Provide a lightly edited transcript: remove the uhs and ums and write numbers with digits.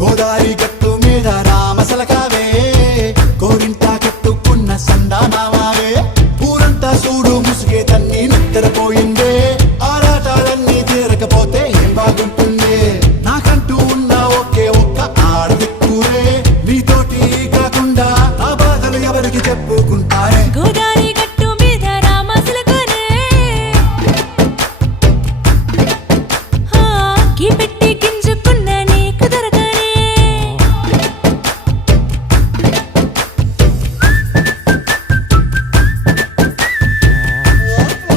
గోదారి గట్టు మీద రామసలకావే గోరింటా కట్టుకున్న సండానామావే ఊరంతా చూడు ముసుగే తన్ని నిద్రపోయిందే ఆరాటాలన్నీ తీరకపోతే ఏం బాగుంటుంది నాకంటూ ఉన్న ఒకే ఒక్క ఆడదిక్కురే నీతోటి కాకుండా నా బాధలు ఎవరికి చెప్పు